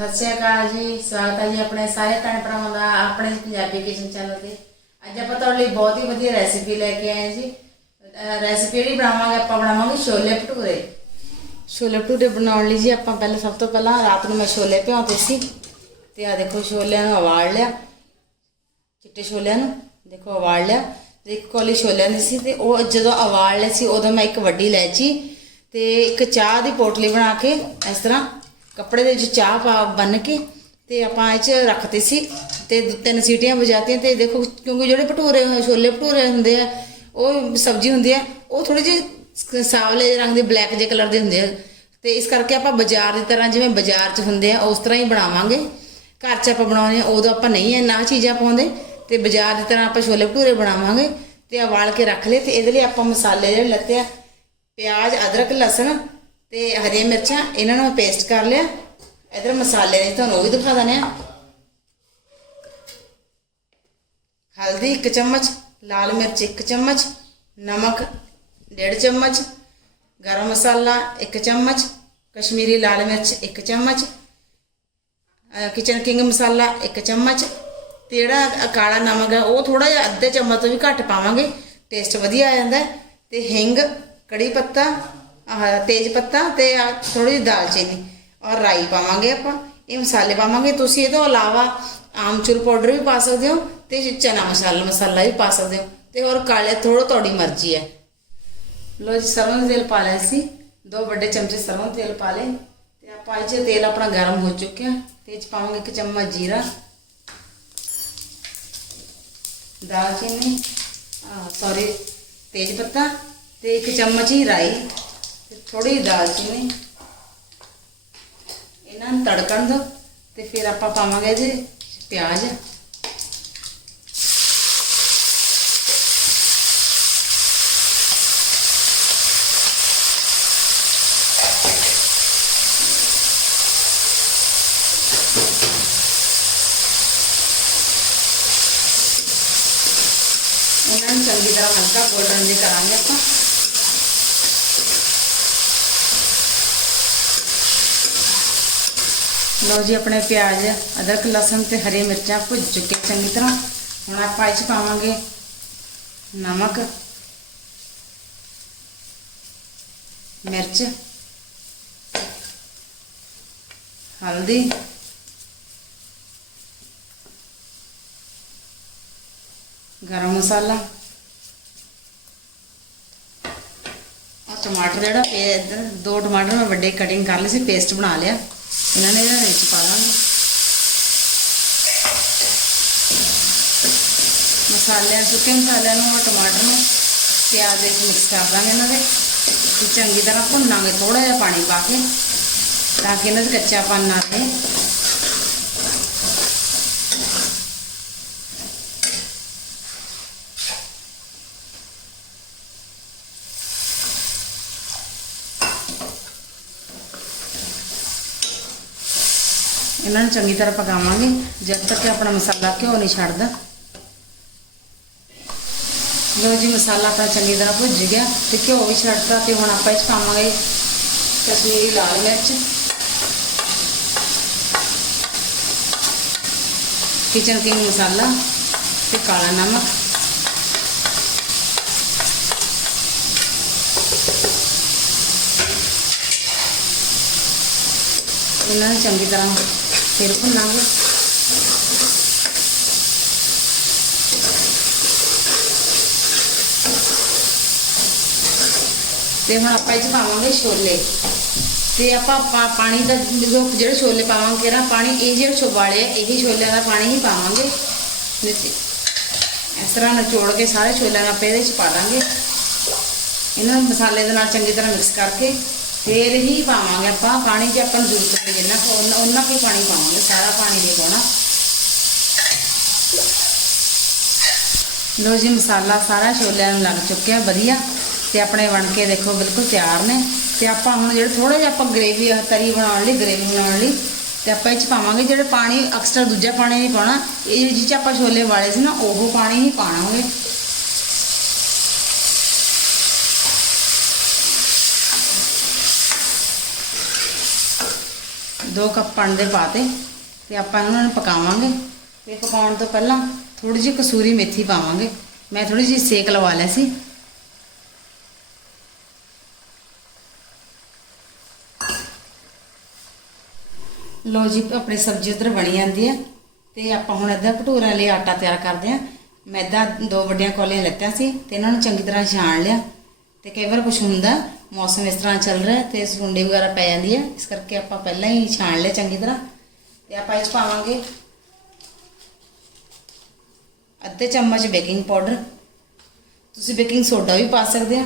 ਸਤਿ ਸ਼੍ਰੀ ਅਕਾਲ ਜੀ, ਸਵਾਗਤ ਹੈ ਜੀ ਆਪਣੇ ਸਾਰੇ ਭੈਣ ਭਰਾਵਾਂ ਦਾ, ਆਪਣੇ ਪੰਜਾਬੀ ਕਿਚਨ ਚੈਨਲ ਤੇ। ਅੱਜ ਆਪਾਂ ਤੁਹਾਡੇ ਲਈ ਬਹੁਤ ਹੀ ਵਧੀਆ ਰੈਸਿਪੀ ਲੈ ਕੇ ਆਏ ਜੀ। ਰੈਸਿਪੀ ਜਿਹੜੀ ਬਣਾਵਾਂਗੇ, ਆਪਾਂ ਬਣਾਵਾਂਗੇ ਛੋਲੇ ਭਟੂਰੇ। ਛੋਲੇ ਭਟੂਰੇ ਬਣਾਉਣ ਲਈ ਜੀ ਆਪਾਂ ਪਹਿਲਾਂ ਸਭ ਤੋਂ ਪਹਿਲਾਂ ਰਾਤ ਨੂੰ ਮੈਂ ਛੋਲੇ ਭਿਉਂਤੇ ਸੀ, ਤੇ ਆ ਦੇਖੋ ਛੋਲਿਆਂ ਨੂੰ ਉਬਾਲ ਲਿਆ। ਚਿੱਟੇ ਛੋਲਿਆਂ ਨੂੰ ਦੇਖੋ ਉਬਾਲ ਲਿਆ। ਇੱਕ ਕੋਲੀ ਛੋਲਿਆਂ ਦੀ ਸੀ, ਤੇ ਉਹ ਜਦੋਂ ਉਬਾਲ ਲਏ ਸੀ, ਉਦੋਂ ਮੈਂ ਇੱਕ ਵੱਡੀ ਇਲਾਇਚੀ ਤੇ ਇੱਕ ਚਾਹ ਦੀ ਪੋਟਲੀ ਬਣਾ ਕੇ ਇਸ ਤਰ੍ਹਾਂ ਕੱਪੜੇ ਦੇ ਵਿੱਚ ਚਾਹ ਪਾ ਬੰਨ ਕੇ ਤੇ ਆਪਾਂ ਇਹ ਚ ਰੱਖਤੇ ਸੀ ਤੇ ਦੋ- ਤਿੰਨ ਸੀਟੀਆਂ ਵਜਾਤੀਆਂ ਤੇ ਦੇਖੋ ਕਿਉਂਕਿ ਜਿਹੜੇ ਭਟੂਰੇ, ਛੋਲੇ ਭਟੂਰੇ ਹੁੰਦੇ ਆ, ਉਹ ਸਬਜ਼ੀ ਹੁੰਦੀ ਆ, ਉਹ ਥੋੜੇ ਜਿਹੇ ਸਾਵਲੇ ਰੰਗ ਦੇ, ਬਲੈਕ ਜੇ ਕਲਰ ਦੇ ਹੁੰਦੇ ਆ। ਤੇ ਇਸ ਕਰਕੇ ਆਪਾਂ ਬਾਜ਼ਾਰ ਦੀ ਤਰ੍ਹਾਂ ਜਿਵੇਂ ਬਾਜ਼ਾਰ 'ਚ ਹੁੰਦੇ ਆ, ਉਸ ਤਰ੍ਹਾਂ ਹੀ ਬਣਾਵਾਂਗੇ। ਘਰ 'ਚ ਆਪਾਂ ਬਣਾਉਂਦੇ ਆ ਉਦੋਂ ਆਪਾਂ ਨਹੀਂ ਇੰਨਾ ਚੀਜ਼ਾਂ ਪਾਉਂਦੇ। ਤੇ ਬਾਜ਼ਾਰ ਦੀ ਤਰ੍ਹਾਂ ਆਪਾਂ ਛੋਲੇ ਭਟੂਰੇ ਬਣਾਵਾਂਗੇ ਤੇ ਉਬਾਲ ਕੇ ਰੱਖ ਲਏ ਤੇ ਇਹਦੇ ਲਈ ਆਪਾਂ ਮਸਾਲੇ ਜਿਹੜੇ ਲੱਤੇ ਆ, ਪਿਆਜ਼, ਅਦਰਕ, ਲਸਣ ਤੇ ਹਰੀਆਂ ਮਿਰਚਾਂ, ਇਹਨਾਂ ਨੂੰ ਪੇਸਟ ਕਰ ਲਿਆ ਇਧਰ ਮਸਾਲੇ ਨੇ, ਤੁਹਾਨੂੰ ਉਹ ਵੀ ਦਿਖਾ ਦਨੇ ਆ ਹਲਦੀ 1 ਚਮਚ, ਲਾਲ ਮਿਰਚ 1 ਚਮਚ, ਨਮਕ 1.5 ਚਮਚ, ਗਰਮ ਮਸਾਲਾ 1 ਚਮਚ, ਕਸ਼ਮੀਰੀ ਲਾਲ ਮਿਰਚ 1 ਚਮਚ ਕਿਚਨ ਕਿੰਗ ਮਸਾਲਾ 1 ਚਮਚ, ਤੇ ਜਿਹੜਾ ਕਾਲਾ ਨਮਕ ਹੈ ਉਹ ਥੋੜਾ ਜਿਹਾ ਅੱਧੇ ਚਮਚ ਤੋਂ ਵੀ ਘੱਟ ਪਾਵਾਂਗੇ ਟੇਸਟ ਵਧੀਆ ਆ ਜਾਂਦਾ ਹੈ। ਤੇ ਹਿੰਗ, ਕੜੀ ਪੱਤਾ ਆਹ ਤੇਜ ਪੱਤਾ ਤੇ ਥੋੜੀ ਜਿਹੀ ਦਾਲਚੀਨੀ ਔਰ ਰਾਈ ਪਾਵਾਂਗੇ ਆਪਾਂ। ਇਹ ਮਸਾਲੇ ਪਾਵਾਂਗੇ। ਤੁਸੀਂ ਇਹ ਤੋਂ ਇਲਾਵਾ ਆਮਚੂਰ ਪਾਊਡਰ ਵੀ ਪਾ ਸਕਦੇ ਹੋ ਤੇ ਚਨਾ ਮਸਾਲਾ ਮਸਾਲਾ ਵੀ ਪਾ ਸਕਦੇ ਹੋ। ਤੇ ਹੋਰ ਕਾਲੇ ਥੋੜਾ ਤੁਹਾਡੀ ਮਰਜ਼ੀ ਹੈ। ਲੋ ਜੀ, ਸਰੋਂ ਦਾ ਤੇਲ ਪਾ ਲਿਆ ਸੀ। ਦੋ ਵੱਡੇ ਚਮਚੇ ਸਰੋਂ ਦਾ ਤੇਲ ਪਾ ਲਏ। ਤੇ ਆਪਾਂ ਇਹ 'ਚ ਤੇਲ ਆਪਣਾ ਗਰਮ ਹੋ ਚੁੱਕਿਆ ਤੇ ਇਹ 'ਚ ਪਾਵਾਂਗੇ ਇੱਕ ਚਮਚ ਜੀਰਾ। ਦਾਲਚੀਨੀ ਸੌਰੀ ਤੇਜ ਪੱਤਾ। ਤੇ ਇੱਕ ਚਮਚ ਹੀ ਰਾਈ। ਤੇ ਥੋੜੀ ਦਾਲਚੀਨੀ ਇਹਨਾਂ ਨੂੰ ਤੜਕਣ ਦੋ ਤੇ ਫਿਰ ਆਪਾਂ ਪਾਵਾਂਗੇ ਇਹਦੇ ਪਿਆਜ਼। ਇਹਨਾਂ ਨੂੰ ਚੰਗੀ ਤਰ੍ਹਾਂ ਹਲਕਾ ਗੋਲਡਨ ਜੇ ਕਰਾਂਗੇ ਆਪਾਂ। ਲਓ ਜੀ ਆਪਣੇ ਪਿਆਜ਼, ਅਦਰਕ, ਲਸਣ ਤੇ ਹਰੀ ਮਿਰਚਾਂ ਭੁੱਜ ਚੁੱਕੇ ਚੰਗੀ ਤਰ੍ਹਾਂ। ਹੁਣ ਆਪਾਂ ਇਹ 'ਚ ਪਾਵਾਂਗੇ ਨਮਕ, ਮਿਰਚ, ਹਲਦੀ, ਗਰਮ ਮਸਾਲਾ ਆ ਟਮਾਟਰ ਜਿਹੜਾ ਪਿਆ ਇੱਧਰ ਦੋ ਟਮਾਟਰ ਮੈਂ ਵੱਡੇ ਕਟਿੰਗ ਕਰ ਲਏ ਸੀ ਪੇਸਟ ਬਣਾ ਲਿਆ। ਇਹਨਾਂ ਨੇ ਇਹਦੇ ਵਿੱਚ ਪਾ ਦਾਂਗੇ ਮਸਾਲਿਆਂ, ਸੁੱਕੇ ਮਸਾਲਿਆਂ ਨੂੰ ਔਰ ਟਮਾਟਰ ਨੂੰ ਪਿਆਜ਼ ਵਿੱਚ ਮਿਕਸ ਕਰ ਦਾਂਗੇ ਇਹਨਾਂ ਦੇ। ਚੰਗੀ ਤਰ੍ਹਾਂ ਭੁੰਨਾਂਗੇ ਥੋੜਾ ਜਿਹਾ ਪਾਣੀ ਪਾ ਕੇ, ਤਾਂ ਕਿ ਇਹਨਾਂ 'ਚ ਕੱਚਾਪਨ ਨਾ ਰਹੇ। ਇਹਨਾਂ ਨੂੰ ਚੰਗੀ ਤਰ੍ਹਾਂ ਪਕਾਵਾਂਗੇ, ਜਦ ਤੱਕ ਆਪਣਾ ਮਸਾਲਾ ਘਿਓ ਨਹੀਂ ਛੱਡਦਾ। ਲੋ ਜੀ, ਮਸਾਲਾ ਆਪਣਾ ਚੰਗੀ ਤਰ੍ਹਾਂ ਭੁੱਜ ਗਿਆ ਤੇ ਘਿਓ ਵੀ ਛੱਡਦਾ ਤੇ ਹੁਣ ਆਪਾਂ ਇਹ ਪਾਵਾਂਗੇ ਕਸ਼ਮੀਰੀ ਲਾਲ ਮਿਰਚ। ਕਿਚਨ ਕਿੰਗ ਮਸਾਲਾ ਤੇ ਕਾਲਾ ਨਮਕ। ਇਹਨਾਂ ਨੂੰ ਚੰਗੀ ਤਰ੍ਹਾਂ ਫਿਰ ਭੁੰਨਾਂਗੇ ਤੇ ਹੁਣ ਆਪਾਂ ਇਹ 'ਚ ਪਾਵਾਂਗੇ ਛੋਲੇ ਤੇ ਆਪਾਂ ਪਾ- ਪਾਣੀ ਦਾ ਜੋ ਜਿਹੜੇ ਛੋਲੇ ਪਾਵਾਂਗੇ ਨਾ ਪਾਣੀ ਇਹ ਜਿਹੜੇ ਛੋਵਾਲੇ ਇਹੀ ਛੋਲਿਆਂ ਦਾ ਪਾਣੀ ਹੀ ਪਾਵਾਂਗੇ ਵਿੱਚ ਇਸ ਤਰ੍ਹਾਂ ਨਿਚੋੜ ਕੇ ਸਾਰੇ ਛੋਲਿਆਂ ਨੂੰ ਆਪਾਂ ਇਹਦੇ 'ਚ ਪਾ ਦਾਂਗੇ ਇਹਨਾਂ ਨੂੰ ਮਸਾਲੇ ਦੇ ਫੇਰ ਹੀ ਪਾਵਾਂਗੇ ਆਪਾਂ। ਪਾਣੀ ਜੇ ਆਪਾਂ ਨੂੰ ਜ਼ਰੂਰਤ ਪਈ ਜਿੰਨਾ ਕੁ ਉਹਨਾਂ ਉਹਨਾਂ ਪਾਣੀ ਪਾਵਾਂਗੇ, ਸਾਰਾ ਪਾਣੀ ਨਹੀਂ ਪਾਉਣਾ। ਲੋ ਜੀ, ਮਸਾਲਾ ਸਾਰਾ ਛੋਲਿਆਂ ਨੂੰ ਲੱਗ ਚੁੱਕਿਆ, ਵਧੀਆ। ਤੇ ਆਪਣੇ ਬਣ ਕੇ ਦੇਖੋ, ਬਿਲਕੁਲ ਤਿਆਰ ਨੇ। ਤੇ ਆਪਾਂ ਹੁਣ ਜਿਹੜੇ ਥੋੜਾ ਜਿਹਾ ਆਪਾਂ ਗ੍ਰੇਵੀ ਤਰੀ ਬਣਾਉਣ ਲਈ ਗ੍ਰੇਵੀ ਬਣਾਉਣ ਲਈ, ਤੇ ਆਪਾਂ ਇਹ ਚ ਪਾਵਾਂਗੇ ਜਿਹੜੇ ਪਾਣੀ ਐਕਸਟਰਾ ਦੂਜਾ ਪਾਣੀ ਨਹੀਂ ਪਾਉਣਾ। ਇਹ ਜਿਹ ਚ ਆਪਾਂ ਛੋਲੇ ਵਾਲੇ ਸੀ ਨਾ, ਉਹ ਪਾਣੀ ਹੀ ਪਾਣਾਗੇ ਦੋ ਕੱਪ ਪਾਣੀ ਦੇ ਪਾਤੇ ਤੇ ਆਪਾਂ ਇਹਨਾਂ ਨੂੰ ਪਕਾਵਾਂਗੇ ਤੇ ਪਕਾਉਣ ਤੋਂ ਪਹਿਲਾਂ ਥੋੜੀ ਜਿਹੀ ਕਸੂਰੀ ਮੇਥੀ ਪਾਵਾਂਗੇ। ਮੈਂ ਥੋੜੀ ਜਿਹੀ ਸੇਕ ਲਵਾ ਲਿਆ ਸੀ। ਲੋ ਜੀ, ਆਪਣੀ ਸਬਜ਼ੀ ਉਧਰ ਬਣੀ ਜਾਂਦੀ ਹੈ ਤੇ ਆਪਾਂ ਹੁਣ ਇੱਦਾਂ ਭਟੂਰਿਆਂ ਲਈ ਆਟਾ ਤਿਆਰ ਕਰਦੇ ਹਾਂ। ਮੈਦਾ ਦੋ ਵੱਡੀਆਂ ਕੌਲੀਆਂ ਲੈਤੀਆਂ ਸੀ ਤੇ ਇਹਨਾਂ ਨੂੰ ਚੰਗੀ ਤਰ੍ਹਾਂ ਛਾਣ ਲਿਆ। ਤੇ ਕਈ ਵਾਰ ਕੁਝ ਹੁੰਦਾ, ਮੌਸਮ ਇਸ ਤਰ੍ਹਾਂ ਚੱਲ ਰਿਹਾ ਤੇ ਸੁੰਡੀ ਵਗੈਰਾ ਪੈ ਜਾਂਦੀ ਹੈ, ਇਸ ਕਰਕੇ ਆਪਾਂ ਪਹਿਲਾਂ ਹੀ ਛਾਣ ਲਿਆ ਚੰਗੀ ਤਰ੍ਹਾਂ ਤੇ ਆਪਾਂ ਇਹ 'ਚ ਪਾਵਾਂਗੇ ਅੱਧੇ ਚਮਚ ਬੇਕਿੰਗ ਪਾਊਡਰ। ਤੁਸੀਂ ਬੇਕਿੰਗ ਸੋਡਾ ਵੀ ਪਾ ਸਕਦੇ ਆ।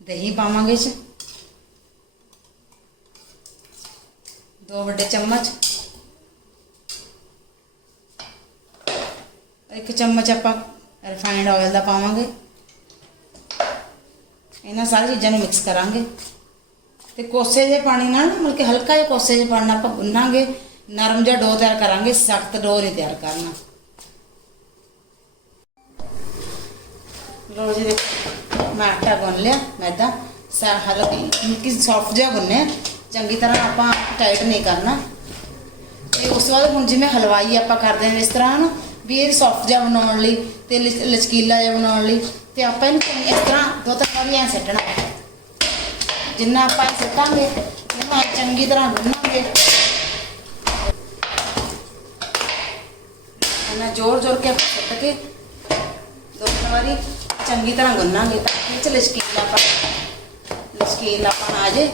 ਦਹੀਂ ਪਾਵਾਂਗੇ ਇਹ 'ਚ। ਦੋ ਵੱਡੇ ਚਮਚ। ਇੱਕ ਚਮਚ ਆਪਾਂ ਰਿਫਾਈਨਡ ਆਇਲ ਦਾ ਪਾਵਾਂਗੇ। ਇਹਨਾਂ ਸਾਰੀ ਚੀਜ਼ਾਂ ਨੂੰ ਮਿਕਸ ਕਰਾਂਗੇ। ਤੇ ਕੋਸੇ ਜੇ ਪਾਣੀ ਨਾਲ ਨਾ, ਮਤਲਬ ਕਿ ਹਲਕਾ ਜਿਹਾ ਕੋਸੇ ਜੇ ਪਾਣੀ ਨਾਲ ਆਪਾਂ ਗੁੰਨਾਂਗੇ ਨਰਮ ਜਿਹਾ ਡੋ ਤਿਆਰ ਕਰਾਂਗੇ, ਸਖਤ ਡੋ ਨਹੀਂ ਤਿਆਰ ਕਰਨਾ। ਲੋ ਜੀ ਮੈਂ ਆਟਾ ਗੁੰਨ ਲਿਆ, ਮੈਦਾ। ਸਾ ਹਲਕੀ ਕਿ ਸੌਫਟ ਜਿਹਾ ਗੁੰਨਿਆ। ਚੰਗੀ ਤਰ੍ਹਾਂ ਆਪਾਂ ਟਾਈਟ ਨਹੀਂ ਕਰਨਾ। ਤੇ ਉਸ ਤੋਂ ਬਾਅਦ ਹੁਣ ਜਿਵੇਂ ਹਲਵਾਈ ਆਪਾਂ ਕਰਦੇ ਹਾਂ ਇਸ ਤਰ੍ਹਾਂ ਨਾ ਵੀ ਇਹ ਸੌਫਟ ਜਿਹਾ ਬਣਾਉਣ ਲਈ ਤੇ ਲਚਕੀਲਾ ਜਿਹਾ ਬਣਾਉਣ ਲਈ ਤੇ ਆਪਾਂ ਇਹਨੂੰ ਇਸ ਤਰ੍ਹਾਂ ਦੋ ਤਿੰਨ ਵਾਰੀ ਐਂ ਸੱਟਣਾ। ਜਿੰਨਾ ਆਪਾਂ ਇਹ ਸੱਟਾਂਗੇ ਇਹਨੂੰ ਚੰਗੀ ਤਰ੍ਹਾਂ ਗੁੰਨਾਂਗੇ ਇਹਨਾਂ ਜ਼ੋਰ ਜ਼ੋਰ ਕੇ ਆਪਾਂ ਸੱਟ ਕੇ ਦੋ ਤਿੰਨ ਵਾਰੀ ਚੰਗੀ ਤਰ੍ਹਾਂ ਗੁੰਨਾਂਗੇ ਤਾਂ ਕਿ ਇਹ ਚ ਲਚਕੀਲਾਪਨ ਲਚਕੀਲਾਪਨ ਆ ਜੇ।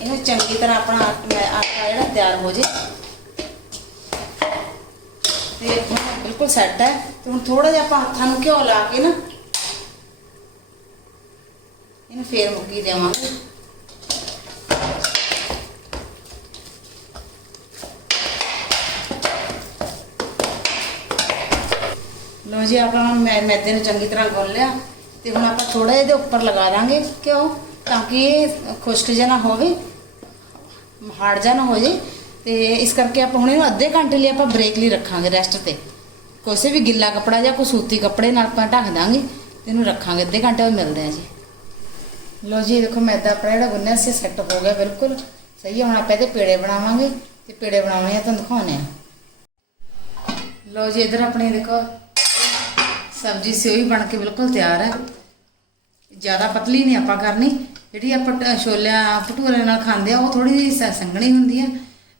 ਇਹਨੂੰ ਚੰਗੀ ਤਰ੍ਹਾਂ ਆਪਣਾ ਆਟਾ ਜਿਹੜਾ ਤਿਆਰ ਹੋ ਜੇ। ਤੇ ਬਿਲਕੁਲ ਸੈੱਟ ਹੈ। ਤੇ ਹੁਣ ਥੋੜਾ ਜਿਹਾ ਆਪਾਂ ਹੱਥਾਂ ਨੂੰ ਘਿਓ ਲਾ ਕੇ ਨਾ, ਇਹਨੂੰ ਫੇਰ ਮੁੱਕੀ ਦੇਵਾਂਗੇ। ਲੋ ਜੀ, ਆਪਾਂ ਹੁਣ ਮੈ ਮੈਦੇ ਨੂੰ ਚੰਗੀ ਤਰ੍ਹਾਂ ਗੁੰਨ ਲਿਆ। ਤੇ ਹੁਣ ਆਪਾਂ ਥੋੜਾ ਇਹਦੇ ਉੱਪਰ ਲਗਾ ਦਾਂਗੇ ਕਿਉਂ ਤਾਂ ਕਿ ਇਹ ਖੁਸ਼ਕ ਜਿਹਾ ਨਾ ਹੋਵੇ, ਹਾਰਡ ਜਿਹਾ ਨਾ ਹੋ ਜੇ। ਤੇ ਇਸ ਕਰਕੇ ਆਪਾਂ ਹੁਣ ਇਹਨੂੰ ਅੱਧੇ ਘੰਟੇ ਲਈ ਆਪਾਂ ਬ੍ਰੇਕ ਲਈ ਰੱਖਾਂਗੇ ਰੈਸਟ ਤੇ। ਕਿਸੇ ਵੀ ਗਿੱਲਾ ਕੱਪੜਾ ਜਾਂ ਕੋਈ ਸੂਤੀ ਕੱਪੜੇ ਨਾਲ ਆਪਾਂ ਢੱਕ ਦਾਂਗੇ ਤੇ ਇਹਨੂੰ ਰੱਖਾਂਗੇ ਅੱਧੇ ਘੰਟੇ ਬਾਅਦ ਮਿਲਦੇ ਆ ਜੀ। ਲੋ ਜੀ, ਦੇਖੋ ਮੈਦਾ ਆਪਣਾ ਜਿਹੜਾ ਗੁੰਨਿਆ ਸੀ ਸੈੱਟ ਹੋ ਗਿਆ ਬਿਲਕੁਲ। ਸਹੀ ਹੈ ਹੁਣ ਆਪਾਂ ਇਹਦੇ ਪੇੜੇ ਬਣਾਵਾਂਗੇ ਤੇ ਪੇੜੇ ਬਣਾਉਣੇ ਆ, ਤੁਹਾਨੂੰ ਦਿਖਾਉਣੇ ਆ। ਲੋ ਜੀ, ਇਧਰ ਆਪਣੀ ਦੇਖੋ, ਸਬਜ਼ੀ ਸਿਓਈ ਬਣ ਕੇ ਬਿਲਕੁਲ ਤਿਆਰ ਹੈ ਜ਼ਿਆਦਾ ਪਤਲੀ ਨਹੀਂ ਆਪਾਂ ਕਰਨੀ, ਜਿਹੜੀ ਆਪਾਂ ਛੋਲਿਆਂ, ਭਟੂਰੇ ਨਾਲ ਖਾਂਦੇ ਆ, ਉਹ ਥੋੜੀ ਜਿਹੀ ਸ- ਸੰਘਣੀ ਹੁੰਦੀ ਹੈ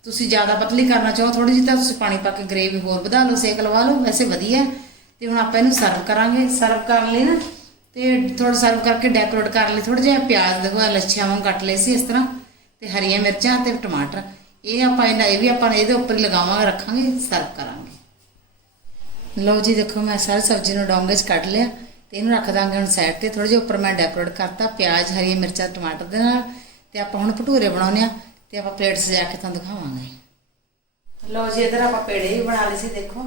ਤੁਸੀਂ ਜ਼ਿਆਦਾ ਪਤਲੀ ਕਰਨਾ ਚਾਹੋ ਥੋੜੀ ਜਿਹੀ ਤਾਂ ਤੁਸੀਂ ਪਾਣੀ ਪਾ ਕੇ ਗ੍ਰੇਵੀ ਹੋਰ ਵਧਾ ਲਓ, ਸੇਕ ਲਵਾ ਲਓ, ਵੈਸੇ ਵਧੀਆ ਹੈ। ਤੇ ਹੁਣ ਆਪਾਂ ਇਹਨੂੰ ਸਰਵ ਕਰਾਂਗੇ। ਸਰਵ ਕਰਨ ਲਈ ਨਾ, ਤੇ ਥੋੜਾ ਸਰਵ ਕਰਕੇ ਡੈਕੋਰੇਟ ਕਰ ਲਈ ਥੋੜਾ ਜਿਹਾ ਪਿਆਜ਼ ਦੇਖੋ ਲੱਛਿਆਂ ਵਾਂਗ ਕੱਟ ਲਏ ਸੀ ਇਸ ਤਰ੍ਹਾਂ। ਤੇ ਹਰੀਆਂ ਮਿਰਚਾਂ ਤੇ ਟਮਾਟਰ। ਇਹ ਆਪਾਂ ਇਹਨਾਂ, ਇਹ ਵੀ ਆਪਾਂ ਇਹਦੇ ਉੱਪਰ ਹੀ ਲਗਾਵਾਂਗੇ, ਰੱਖਾਂਗੇ ਸਰਵ ਕਰਾਂਗੇ। ਲਓ ਜੀ, ਦੇਖੋ ਮੈਂ ਸਾਰੀ ਸਬਜ਼ੀ ਨੂੰ ਡੋਂਗੇ 'ਚ ਕੱਢ ਲਿਆ। ਤੇ ਇਹਨੂੰ ਰੱਖ ਦਾਂਗੇ ਹੁਣ ਸਾਈਡ ਤੇ। ਥੋੜਾ ਜਿਹਾ ਉੱਪਰ ਮੈਂ ਡੈਕੋਰੇਟ ਕਰਤਾ ਪਿਆਜ਼, ਹਰੀਆਂ ਮਿਰਚਾਂ, ਟਮਾਟਰ ਦੇ ਨਾਲ। ਤੇ ਆਪਾਂ ਹੁਣ ਭਟੂਰੇ ਬਣਾਉਣੇ ਆ ਤੇ ਆਪਾਂ ਪਲੇਟ ਸਜਾ ਕੇ ਤੁਹਾਨੂੰ ਦਿਖਾਵਾਂਗੇ। ਲਓ ਜੀ, ਇਧਰ ਆਪਾਂ ਪੇੜੇ ਵੀ ਬਣਾ ਲਏ ਸੀ, ਦੇਖੋ।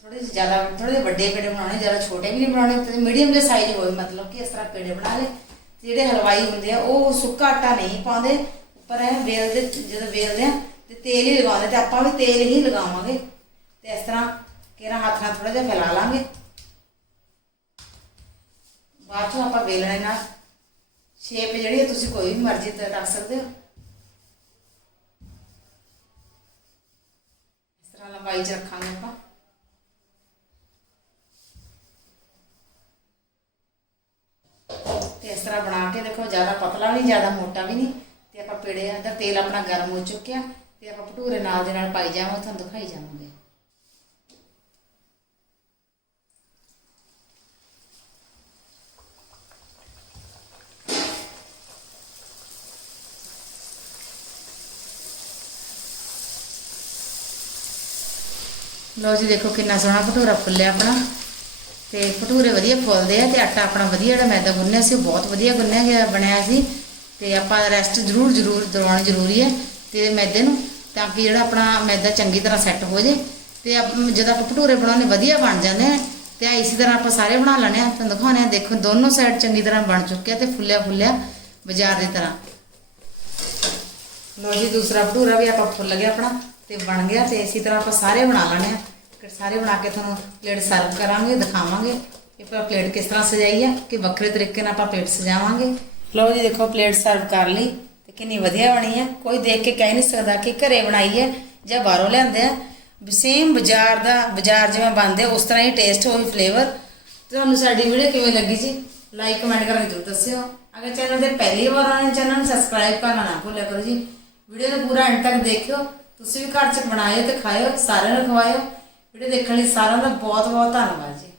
ਥੋੜੇ ਜ਼ਿਆਦਾ ਥੋੜੇ ਵੱਡੇ ਪੇੜੇ ਬਣਾਉਣੇ, ਜ਼ਿਆਦਾ ਛੋਟੇ ਵੀ ਨਹੀਂ ਬਣਾਉਣੇ, ਤੇ ਮੀਡੀਅਮ ਦੇ ਸਾਈਜ਼ ਹੋਵੇ ਮਤਲਬ ਕਿ ਇਸ ਤਰ੍ਹਾਂ ਪੇੜੇ ਬਣਾ ਲਏ। ਜਿਹੜੇ ਹਲਵਾਈ ਹੁੰਦੇ ਆ, ਉਹ ਸੁੱਕਾ ਆਟਾ ਨਹੀਂ ਪਾਉਂਦੇ, ਉੱਪਰ ਇਹ ਵੇਲਦੇ, ਜਦੋਂ ਵੇਲਦੇ ਆ, ਤੇ ਤੇਲ ਹੀ ਲਗਾਉਂਦੇ, ਤੇ ਆਪਾਂ ਵੀ ਤੇਲ ਹੀ ਲਗਾਵਾਂਗੇ। ਤੇ ਇਸ ਤਰ੍ਹਾਂ ਕਿਹੜਾ ਹੱਥ ਨਾਲ ਥੋੜਾ ਜਿਹਾ ਫੈਲਾ ਲਾਂਗੇ। ਬਾਅਦ ਚੋਂ ਆਪਾਂ ਵੇਲਣੇ ਨਾਲ ਸ਼ੇਪ ਜਿਹੜੀ ਤੁਸੀਂ ਕੋਈ ਵੀ ਮਰਜ਼ੀ ਤੇ ਰੱਖ ਸਕਦੇ ਹੋ। ਇਸ ਤਰ੍ਹਾਂ ਰੱਖਾਂਗੇ ਆਪਾਂ। ਤੇ ਇਸ ਤਰ੍ਹਾਂ ਬਣਾ ਕੇ ਦੇਖੋ, ਜ਼ਿਆਦਾ ਪਤਲਾ ਨਹੀਂ, ਜ਼ਿਆਦਾ ਮੋਟਾ ਵੀ ਨਹੀਂ। ਤੇ ਆਪਾਂ ਪੇੜੇ ਅੰਦਰ ਤੇਲ ਆਪਣਾ ਗਰਮ ਹੋ ਚੁੱਕਿਆ। ਤੇ ਆਪਾਂ ਭਟੂਰੇ ਨਾਲ ਦੇ ਨਾਲ ਪਾਈ ਜਾਵਾਂ, ਤੁਹਾਨੂੰ ਦਿਖਾਈ ਜਾਵਾਂਗੇ। ਲਓ ਜੀ ਦੇਖੋ ਕਿੰਨਾ ਸੋਹਣਾ ਭਟੂਰਾ ਫੁੱਲਿਆ ਆਪਣਾ। ਤੇ ਭਟੂਰੇ ਵਧੀਆ ਫੁੱਲਦੇ ਆ ਤੇ ਆਟਾ ਆਪਣਾ ਵਧੀਆ ਜਿਹੜਾ ਮੈਦਾ ਗੁੰਨਿਆ ਸੀ, ਉਹ ਬਹੁਤ ਵਧੀਆ ਗੁੰਨਿਆ ਗਿਆ, ਬਣਿਆ ਸੀ। ਤੇ ਆਪਾਂ ਰੈਸਟ ਜ਼ਰੂਰ ਜ਼ਰੂਰ ਦਵਾਉਣੀ ਜ਼ਰੂਰੀ ਹੈ ਤੇ ਮੈਦੇ ਨੂੰ, ਤਾਂ ਕਿ ਜਿਹੜਾ ਆਪਣਾ ਮੈਦਾ ਚੰਗੀ ਤਰ੍ਹਾਂ ਸੈੱਟ ਹੋ ਜੇ। ਤੇ ਆਪ- ਜਦੋਂ ਆਪਾਂ ਭਟੂਰੇ ਬਣਾਉਣੇ ਵਧੀਆ ਬਣ ਜਾਂਦੇ ਆ। ਤੇ ਇਸੇ ਤਰ੍ਹਾਂ ਆਪਾਂ ਸਾਰੇ ਬਣਾ ਲੈਣੇ ਆ। ਤੁਹਾਨੂੰ ਦਿਖਾਉਣੇ ਆ, ਦੇਖੋ ਦੋਨੋਂ ਸਾਈਡ ਚੰਗੀ ਤਰ੍ਹਾਂ ਬਣ ਚੁੱਕਿਆ ਤੇ ਫੁੱਲਿਆ ਫੁੱਲਿਆ ਬਾਜ਼ਾਰ ਦੀ ਤਰ੍ਹਾਂ। ਲੋ ਜੀ, ਦੂਸਰਾ ਭਟੂਰਾ ਵੀ ਆਪਾਂ ਫੁੱਲ ਗਿਆ ਆਪਣਾ। ਤੇ ਬਣ ਗਿਆ ਤੇ ਇਸੇ ਤਰ੍ਹਾਂ ਆਪਾਂ ਸਾਰੇ ਬਣਾ ਲੈਣੇ ਆ। ਫਿਰ ਸਾਰੇ ਬਣਾ ਕੇ ਤੁਹਾਨੂੰ ਪਲੇਟ ਸਰਵ ਕਰਾਂਗੇ, ਦਿਖਾਵਾਂਗੇ ਕਿ ਆਪਾਂ ਪਲੇਟ ਕਿਸ ਤਰ੍ਹਾਂ ਸਜਾਈ ਆ, ਕਿ ਵੱਖਰੇ ਤਰੀਕੇ ਨਾਲ ਆਪਾਂ ਪਲੇਟ ਸਜਾਵਾਂਗੇ। ਲਓ ਜੀ, ਦੇਖੋ ਪਲੇਟ ਸਰਵ ਕਰ ਲਈ ਤੇ ਕਿੰਨੀ ਵਧੀਆ ਬਣੀ ਹੈ ਕੋਈ ਦੇਖ ਕੇ ਕਹਿ ਨਹੀਂ ਸਕਦਾ ਕਿ ਘਰੇ ਬਣਾਈ ਹੈ ਜਾਂ ਬਾਹਰੋਂ ਲਿਆਂਦੇ ਆ। ਸੇਮ ਬਾਜ਼ਾਰ ਦਾ, ਬਾਜ਼ਾਰ ਜਿਵੇਂ ਬਣਦੇ ਉਸ ਤਰ੍ਹਾਂ ਹੀ ਟੇਸਟ ਹੋਈ ਫਲੇਵਰ ਤੁਹਾਨੂੰ ਸਾਡੀ ਵੀਡੀਓ ਕਿਵੇਂ ਲੱਗੀ ਜੀ? ਲਾਈਕ ਕਮੈਂਟ ਕਰਕੇ ਜ਼ਰੂਰ ਦੱਸਿਓ। ਅਗਰ ਚੈਨਲ ਤੇ ਪਹਿਲੀ ਵਾਰ ਆਏ ਚੈਨਲ ਨੂੰ ਸਬਸਕ੍ਰਾਈਬ ਕਰਨਾ ਨਾ ਭੁੱਲਿਆ ਕਰੋ ਜੀ। ਵੀਡੀਓ ਨੂੰ ਪੂਰਾ ਐਂਡ ਤੱਕ ਦੇਖਿਓ। ਤੁਸੀਂ ਵੀ ਘਰ 'ਚ ਬਣਾਇਓ ਤੇ ਖਾਇਓ, ਸਾਰਿਆਂ ਨੂੰ ਖਵਾਇਓ। ਵੀਡੀਓ ਦੇਖਣ ਲਈ ਸਾਰਿਆਂ ਦਾ ਬਹੁਤ ਬਹੁਤ ਧੰਨਵਾਦ ਜੀ।